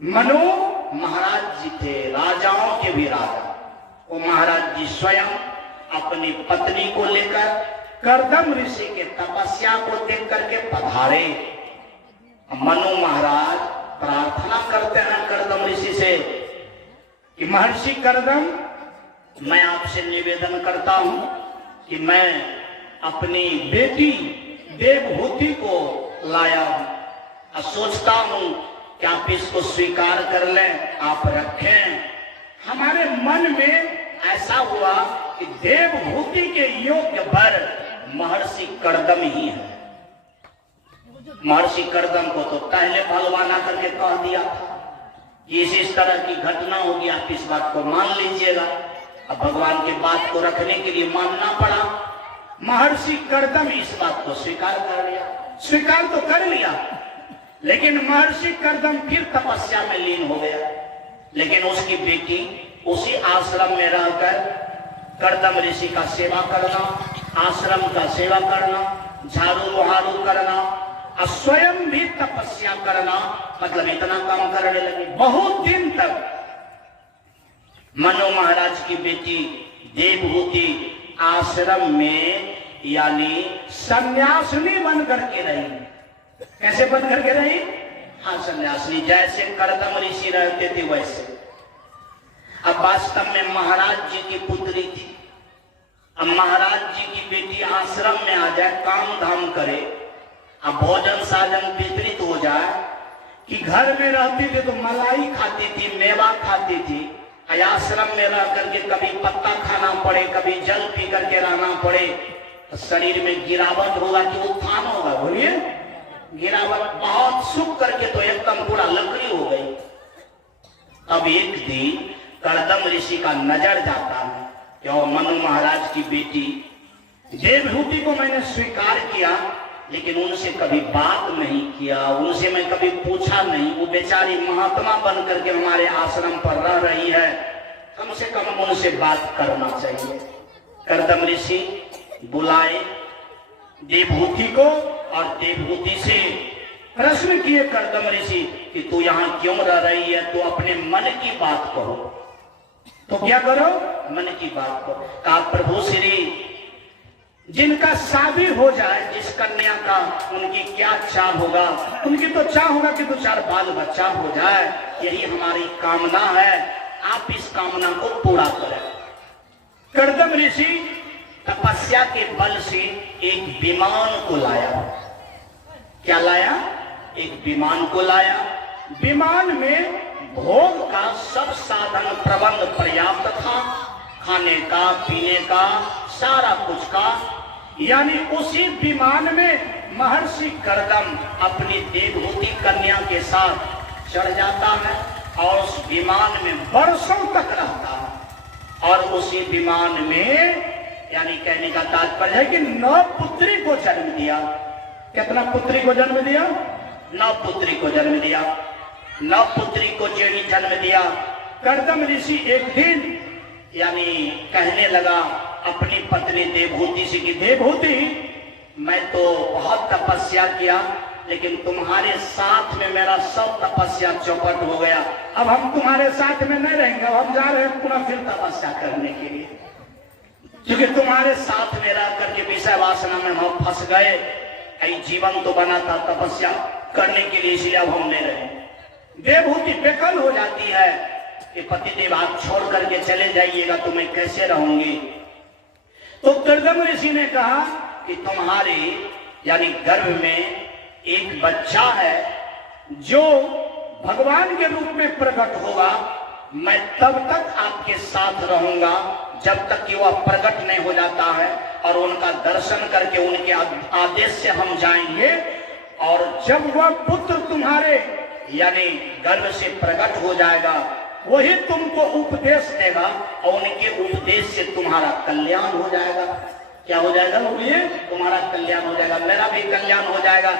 मनु महाराज जी थे, राजाओं के भी राजा। वो महाराज जी स्वयं अपनी पत्नी को लेकर कर्दम ऋषि के तपस्या को देख करके पधारे। मनु महाराज प्रार्थना करते हैं कर्दम ऋषि से कि महर्षि कर्दम, मैं आपसे निवेदन करता हूं कि मैं अपनी बेटी देवहूति को लाया हूं और सोचता हूं कि आप इसको स्वीकार कर लें, आप रखें। हमारे मन में ऐसा हुआ कि देवहूति के योग्य वर महर्षि कर्दम ही है। महर्षि कर्दम को तो पहले भगवान आकर के कह दिया कि इस तरह की घटना होगी, आप इस बात को मान लीजिएगा। अब भगवान की बात को रखने के लिए मानना पड़ा। महर्षि कर्दम इस बात को स्वीकार कर लिया। स्वीकार तो कर लिया, लेकिन महर्षि कर्दम फिर तपस्या में लीन हो गया। लेकिन उसकी बेटी उसी आश्रम में रहकर कर्दम ऋषि का सेवा करना, आश्रम का सेवा करना, झाड़ू बहारू करना और स्वयं भी तपस्या करना, मतलब इतना काम करने लगी। बहुत दिन तक मनु महाराज की बेटी देवहूति आश्रम में यानी सन्यासिनी बन करके रही। कैसे बन करके रही? हाँ, सन्यासिनी, जैसे कर्दम ऋषि रहते थे वैसे। अब वास्तव में महाराज जी की पुत्री थी। अब महाराज जी की बेटी आश्रम में आ जाए, काम धाम करे, अब भोजन साधन वितरित हो जाए कि घर में रहती थी तो मलाई खाती थी, मेवा खाती थी। आश्रम में रह करके कभी पत्ता खाना पड़े, कभी जल पी करके रहना पड़े, तो शरीर में गिरावट होगा कि उत्थान होगा? बोलिए, गिरावट। बहुत सुख करके तो एकदम पूरा लकड़ी हो गई। अब एक दिन कर्दम ऋषि का नजर जाता है कि मनु महाराज की बेटी देवहूति को मैंने स्वीकार किया, लेकिन उनसे कभी बात नहीं किया, उनसे मैं कभी पूछा नहीं। वो बेचारी महात्मा बन करके हमारे आश्रम पर रह रही है, कम से कम उनसे बात करना चाहिए। कर्दम ऋषि बुलाए देवहूति को और देवहूति से प्रश्न किए कर्दम ऋषि कि तू यहाँ क्यों रह रही है? तू अपने मन की बात कहो। तो क्या करो? मन की बात करो। कहा प्रभु श्री, जिनका शादी हो जाए, जिस कन्या का, उनकी क्या चाह होगा? उनकी तो चाह होगा कि दो चार बाल बच्चा हो जाए, यही हमारी कामना है, आप इस कामना को पूरा करें। कर्दम ऋषि तपस्या के बल से एक विमान को लाया। क्या लाया? एक विमान को लाया। विमान में भोग का सब साधन प्रबंध पर्याप्त था, खाने का, पीने का, सारा कुछ का। यानी उसी विमान में महर्षि कर्दम अपनी देवहूति कन्या के साथ चढ़ जाता है और उस विमान में वर्षों तक रहता है। और उसी विमान में, यानी कहने का तात्पर्य है कि 9 पुत्री को जन्म दिया। कितना पुत्री को जन्म दिया? 9 पुत्री को जन्म दिया। 9 पुत्री को जन्म दिया। कर्दम ऋषि एक दिन यानी कहने लगा अपनी पत्नी देवहूति से कि देवहूति, मैं तो बहुत तपस्या किया, लेकिन तुम्हारे साथ में मेरा सब तपस्या चौपट हो गया। अब हम तुम्हारे साथ में नहीं रहेंगे, अब हम जा रहे हैं पुनः फिर तपस्या करने के लिए, क्योंकि तुम्हारे साथ में रह करके विषय वासना में हम फंस गए। जीवन तो बना था तपस्या करने के लिए, इसलिए अब हम नहीं रहे। देवहूति बेकल हो जाती है कि पतिदेव आप छोड़ करके चले जाइएगा तो मैं कैसे रहूंगी? तो कर्दम ऋषि ने कहा कि तुम्हारे यानी गर्भ में एक बच्चा है जो भगवान के रूप में प्रकट होगा। मैं तब तक आपके साथ रहूंगा जब तक कि वह प्रकट नहीं हो जाता है, और उनका दर्शन करके उनके आदेश से हम जाएंगे। और जब वह पुत्र तुम्हारे यानी गर्भ से प्रकट हो जाएगा, वही तुमको उपदेश देगा और उनके उपदेश से तुम्हारा कल्याण हो जाएगा। क्या हो जाएगा? बोलिए, तुम्हारा कल्याण हो जाएगा, मेरा भी कल्याण हो जाएगा।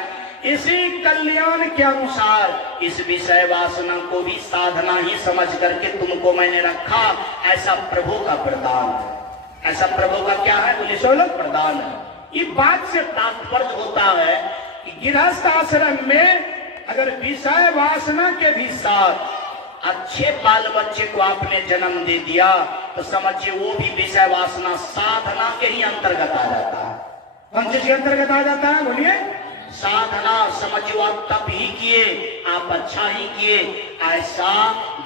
इसी कल्याण के अनुसार इस विषय वासना को भी साधना ही समझ करके तुमको मैंने रखा। ऐसा प्रभु का वरदान है। ऐसा प्रभु का क्या है? बोले सोलह वरदान है। इस बात से तात्पर्य होता है कि गृहस्थ आश्रम में अगर विषय वासना के भी साथ अच्छे बाल बच्चे को आपने जन्म दे दिया तो समझिए वो भी विषय वासना साधना के ही अंतर्गत आ जाता है। कौन चीज के अंतर्गत आ जाता है बोलिए? साधना। समझो आप तब ही किए, आप अच्छा ही किए। ऐसा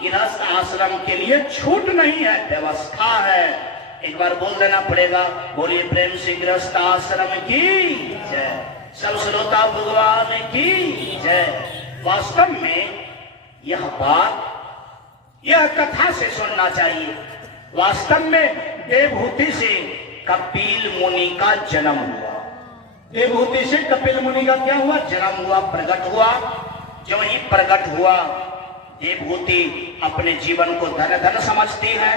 गृहस्थ आश्रम के लिए छूट नहीं है, व्यवस्था है। एक बार बोल देना पड़ेगा, बोलिए प्रेम से गृहस्थ आश्रम की जय। सब श्रोता भगवान की जय। वास्तव में यह बात, यह कथा से सुनना चाहिए। वास्तव में देवहूति से कपिल मुनि का जन्म हुआ। देवहूति से कपिल मुनि का क्या हुआ? जन्म हुआ, प्रकट हुआ। जो ही प्रकट हुआ, देवहूति अपने जीवन को धन धन समझती है।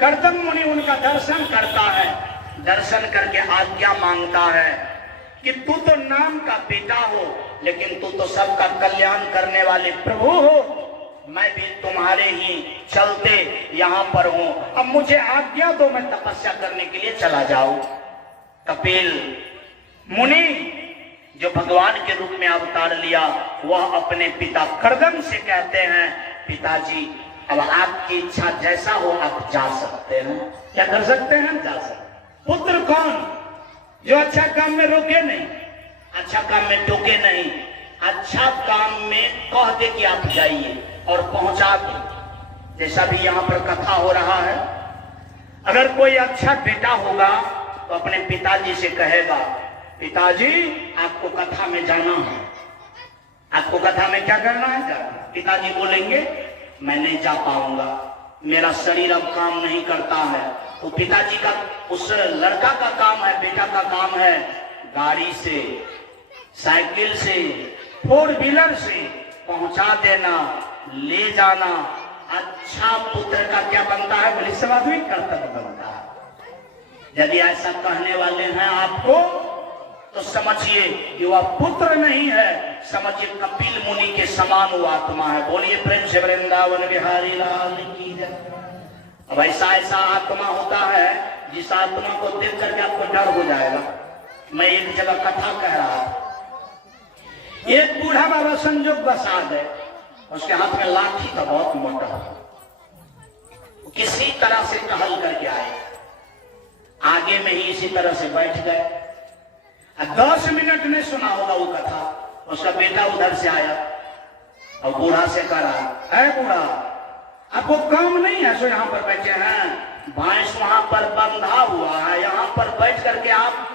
कर्दम मुनि उनका दर्शन करता है, दर्शन करके आज्ञा मांगता है कि तू तो नाम का बेटा हो, लेकिन तू तो सबका कल्याण करने वाले प्रभु हो। मैं भी तुम्हारे ही चलते यहाँ पर हूं, अब मुझे आज्ञा दो, मैं तपस्या करने के लिए चला जाऊं। कपिल मुनि जो भगवान के रूप में अवतार लिया, वह अपने पिता कर्दम से कहते हैं, पिताजी अब आपकी इच्छा जैसा हो आप जा सकते हैं। क्या कर सकते हैं? जा सकते। पुत्र कौन? जो अच्छा काम में रोके नहीं, अच्छा काम में टोके नहीं, अच्छा काम में कह दे कि आप जाइए और पहुंचा दे। जैसा भी यहाँ पर कथा हो रहा है, अगर कोई अच्छा बेटा होगा तो अपने पिताजी से कहेगा, पिताजी आपको कथा में जाना है। आपको कथा में क्या करना है? जाना। पिताजी बोलेंगे मैं नहीं जा पाऊंगा, मेरा शरीर अब काम नहीं करता है। तो पिताजी का, उस लड़का का काम है, बेटा का काम है, गाड़ी से, साइकिल से, 4 व्हीलर से पहुंचा देना, ले जाना। अच्छा पुत्र का क्या बनता है? बोले स्वाभाविक कर्तव्य बनता है। यदि ऐसा कहने वाले हैं आपको तो समझिए कि वह पुत्र नहीं है, समझिए कपिल मुनि के समान वो आत्मा है। बोलिए प्रेम से वृंदावन बिहारी लाल की जय। अब ऐसा आत्मा होता है जिस आत्मा को देख करके आपको डर हो जाएगा। मैं एक जगह कथा कह रहा था, एक बूढ़ा बाबा संजोग बसा गए, उसके हाथ में लाठी था बहुत मोटा, किसी तरह से टहल करके आए, आगे में ही इसी तरह से बैठ गए। 10 मिनट में सुना होगा वो कथा। उसका बेटा उधर से आया और बूढ़ा से कह रहा है, बूढ़ा आपको काम नहीं है, सो यहाँ पर बैठे हैं, भैंस वहां पर बंधा हुआ है, यहाँ पर बैठ करके आप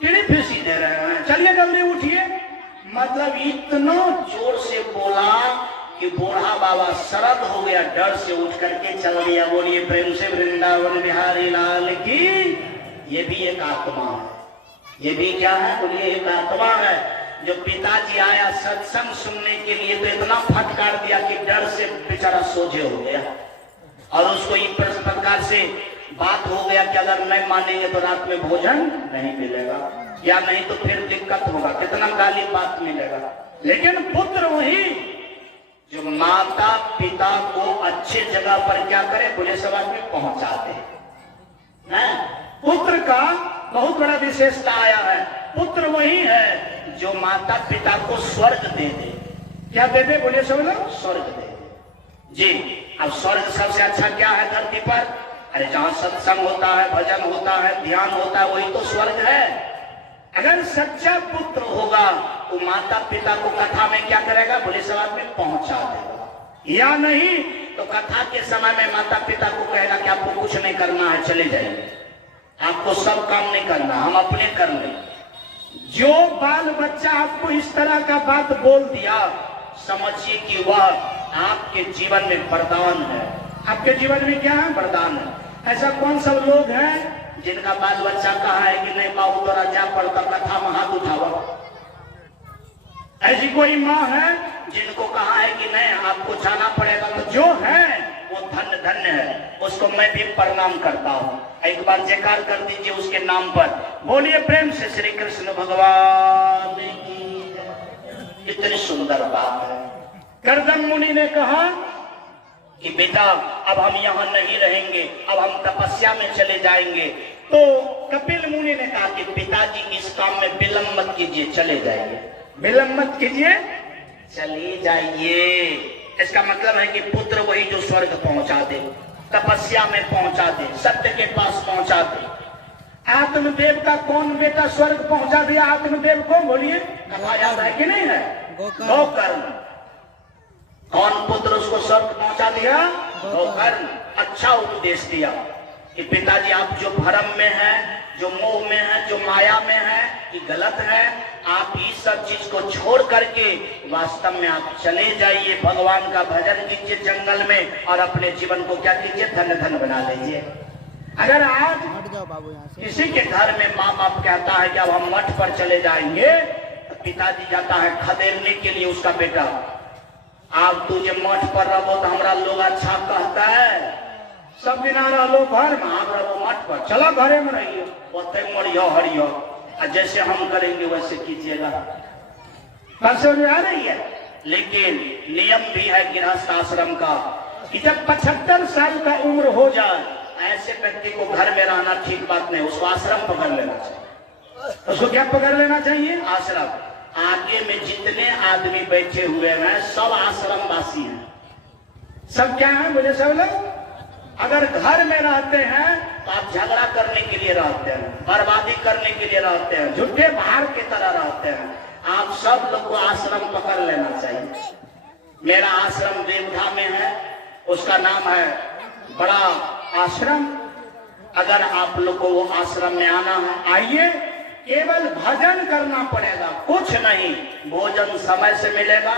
टीढ़ी फीसी दे रहे हैं, चलिए जल्दी उठिए। मतलब इतना जोर से बोला कि बूढ़ा बाबा शरद हो गया, डर से उठ करके चल दिया। बोलिए प्रेम से वृंदावन बिहारी लाल की। ये भी एक आत्मा है। ये भी क्या है? बोलिए एक आत्मा है। जो पिताजी आया सत्संग सुनने के लिए तो इतना फटकार दिया कि डर से बेचारा सोझे हो गया, और उसको इस प्रकार से बात हो गया कि अगर नहीं मानेंगे तो रात में भोजन नहीं मिलेगा, या नहीं तो फिर दिक्कत होगा, कितना गाली बात मिलेगा। लेकिन पुत्र वही जो माता पिता को अच्छे जगह पर क्या करे, बोले समाज में पहुंचाते हैं। पुत्र का बहुत बड़ा विशेषता आया है। पुत्र वही है जो माता पिता को स्वर्ग दे दे। क्या दे दे? बोलिए सब लोग, स्वर्ग दे दे जी। अब स्वर्ग सबसे अच्छा क्या है धरती पर? अरे जहां सत्संग होता है, भजन होता है, ध्यान होता है, वही तो स्वर्ग है। अगर सच्चा पुत्र होगा तो माता पिता को कथा में क्या करेगा? बोले समाज में पहुंचा देगा, या नहीं तो कथा के समय में माता पिता को कहेगा कि आपको कुछ नहीं करना है, चले जाइए, आपको सब काम नहीं करना, हम अपने कर लें। जो बाल बच्चा आपको इस तरह का बात बोल दिया, समझिए कि वह आपके जीवन में वरदान है। आपके जीवन में क्या है? वरदान है। ऐसा कौन सब लोग हैं जिनका बाल बच्चा कहा है कि नहीं बाबू तोरा जा पड़ता कथा में हाथ उठावा? ऐसी कोई माँ है जिनको कहा है कि नहीं आपको जाना पड़ेगा? तो जो है वो धन्य धन्य है, उसको मैं भी प्रणाम करता हूँ। एक बार जयकार कर दीजिए उसके नाम पर। बोलिए प्रेम से श्री कृष्ण भगवान की। इतनी सुंदर बात है। कर्दम मुनि ने कहा कि बेटा अब हम यहाँ नहीं रहेंगे, अब हम तपस्या में चले जाएंगे। तो कपिल मुनि ने कहा कि पिताजी इस काम में विलंब मत कीजिए, चले जाइए, विलंब मत कीजिए, चले जाइए। इसका मतलब है कि पुत्र वही जो स्वर्ग पहुंचा दे, तपस्या में पहुंचा दे, सत्य के पास पहुंचा दे। आत्मदेव का कौन बेटा स्वर्ग पहुंचा दिया आत्मदेव को? बोलिए, कहा जाता है कि नहीं है? गोकर्ण। कौन पुत्र उसको स्वर्ग पहुंचा दिया? गोकर्ण। अच्छा उपदेश दिया कि पिताजी आप जो भ्रम में हैं, जो मोह में है, जो माया में है, ये गलत है। आप इस सब चीज को छोड़ करके वास्तव में आप चले जाइए, भगवान का भजन कीजिए जंगल में और अपने जीवन को क्या कीजिए? धन धन बना लीजिए। अगर आज किसी के घर में माँ बाप कहता है कि अब हम मठ पर चले जाएंगे, तो पिताजी जाता है खदेड़ने के लिए उसका बेटा, आप तुझे मठ पर रहो तो हमारा लोग अच्छा कहता है, सब बिना रहो घर में, आप रहो मठ पर, चलो घरे में रहिए, ओते मरियो हरियो, जैसे हम करेंगे वैसे कीजिएगा। बात समझ आ रही है? लेकिन नियम भी है गृहस्थ आश्रम का कि जब 75 साल का उम्र हो जाए, ऐसे व्यक्ति को घर में रहना ठीक बात नहीं, उसको आश्रम पकड़ लेना चाहिए। उसको क्या पकड़ लेना चाहिए? आश्रम। आगे में जितने आदमी बैठे हुए हैं सब आश्रम वासी हैं। सब क्या है? मुझे सब लोग अगर घर में रहते हैं तो आप झगड़ा करने के लिए रहते हैं, बर्बादी करने के लिए रहते हैं, झूठे बाहर की तरह रहते हैं। आप सब लोग को आश्रम पकड़ लेना चाहिए। मेरा आश्रम देवधा में है, उसका नाम है बड़ा आश्रम। अगर आप लोग को वो आश्रम में आना है, आइए। केवल भजन करना पड़ेगा, कुछ नहीं। भोजन समय से मिलेगा,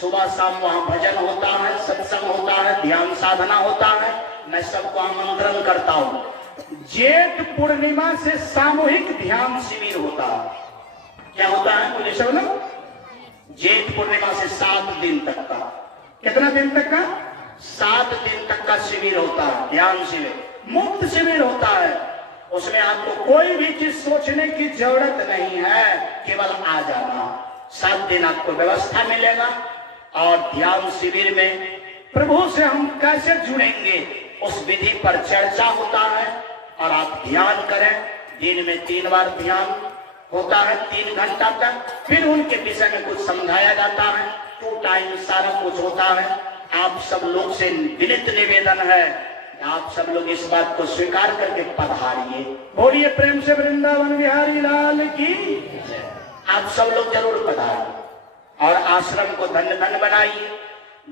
सुबह शाम वहाँ भजन होता है, सत्संग होता है, ध्यान साधना होता है। मैं सबको आमंत्रण करता हूँ। जेठ पूर्णिमा से सामूहिक ध्यान शिविर होता है। क्या होता है मुझे सब लोग? जेठ पूर्णिमा से 7 दिन तक का। कितना दिन तक का? 7 दिन तक का शिविर होता है, ध्यान शिविर, मुफ्त शिविर होता है। उसमें आपको कोई भी चीज सोचने की जरूरत नहीं है, केवल आ जाना। 7 दिन आपको व्यवस्था मिलेगा और ध्यान शिविर में प्रभु से हम कैसे जुड़ेंगे उस विधि पर चर्चा होता है और आप ध्यान करें। दिन में 3 बार ध्यान होता है, 3 घंटा तक। फिर उनके विषय में कुछ समझाया जाता है, 2 टाइम सारा कुछ होता है। आप सब लोग से विनीत निवेदन है, आप सब लोग इस बात को स्वीकार करके पधारिए। बोलिए प्रेम से वृंदावन बिहारी लाल की। आप सब लोग जरूर पधारिए और आश्रम को धन्य धन्य बनाइए।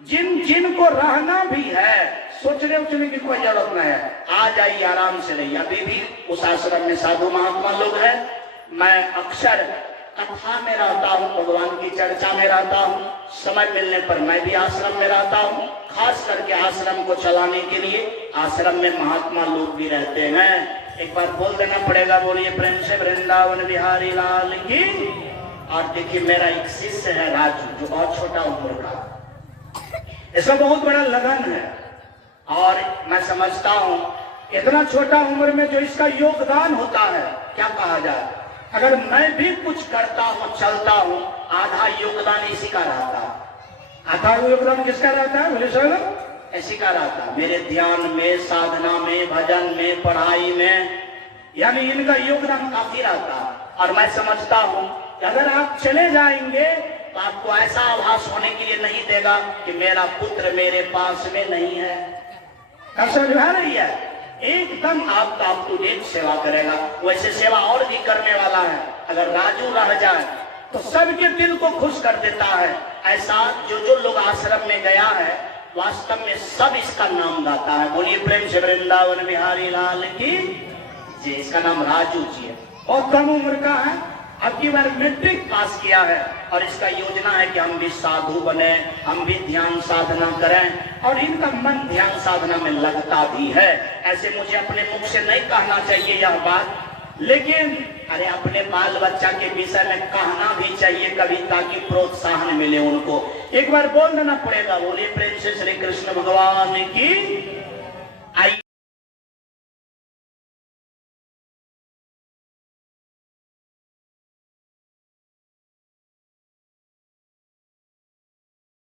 जिन को रहना भी है, सोचने उचने की कोई जरूरत नहीं है, आ जाइए, आराम से रहिए। अभी भी उस आश्रम में साधु महात्मा लोग हैं। मैं अक्सर कथा में रहता हूँ, भगवान की चर्चा में रहता हूँ। समय मिलने पर मैं भी आश्रम में रहता हूँ। खास करके आश्रम को चलाने के लिए आश्रम में महात्मा लोग भी रहते हैं। एक बार बोल देना पड़ेगा, बोलिए प्रेम से वृंदावन बिहारी लाल की। और देखिए मेरा एक शिष्य है राजू, जो बहुत छोटा उम्र का, इसका बहुत बड़ा लगन है और मैं समझता हूँ इतना छोटा उम्र में जो इसका योगदान होता है, क्या कहा जाए, अगर मैं भी कुछ करता हूँ, चलता हूँ, आधा योगदान इसी का रहता है। आधा योगदान किसका रहता है? बोले सर, इसी का रहता है। मेरे ध्यान में, साधना में, भजन में, पढ़ाई में, यानी इनका योगदान काफी रहता है। और मैं समझता हूँ कि अगर आप चले जाएंगे तो आपको ऐसा आभास होने के लिए नहीं देगा कि मेरा पुत्र मेरे पास में नहीं है। समझ आ रही है? एकदम आपका अप टू डेट सेवा करेगा। वैसे सेवा और भी करने वाला है। अगर राजू रह जाए तो सबके दिल को खुश कर देता है। ऐसा जो लोग आश्रम में गया है, वास्तव में सब इसका नाम गाता है। बोलिए प्रेम से वृंदावन बिहारी लाल की जी। इसका नाम राजू जी है, बहुत कम उम्र का है, अब की बार मैट्रिक पास किया है और इसका योजना है कि हम भी साधु बने, हम भी ध्यान साधना करें। और इनका मन ध्यान साधना में लगता भी है। ऐसे मुझे अपने मुख से नहीं कहना चाहिए यह बात, लेकिन अरे अपने बाल बच्चा के विषय में कहना भी चाहिए कभी, ताकि प्रोत्साहन मिले उनको। एक बार बोल देना पड़ेगा, बोलिए प्रेम से श्री कृष्ण भगवान की।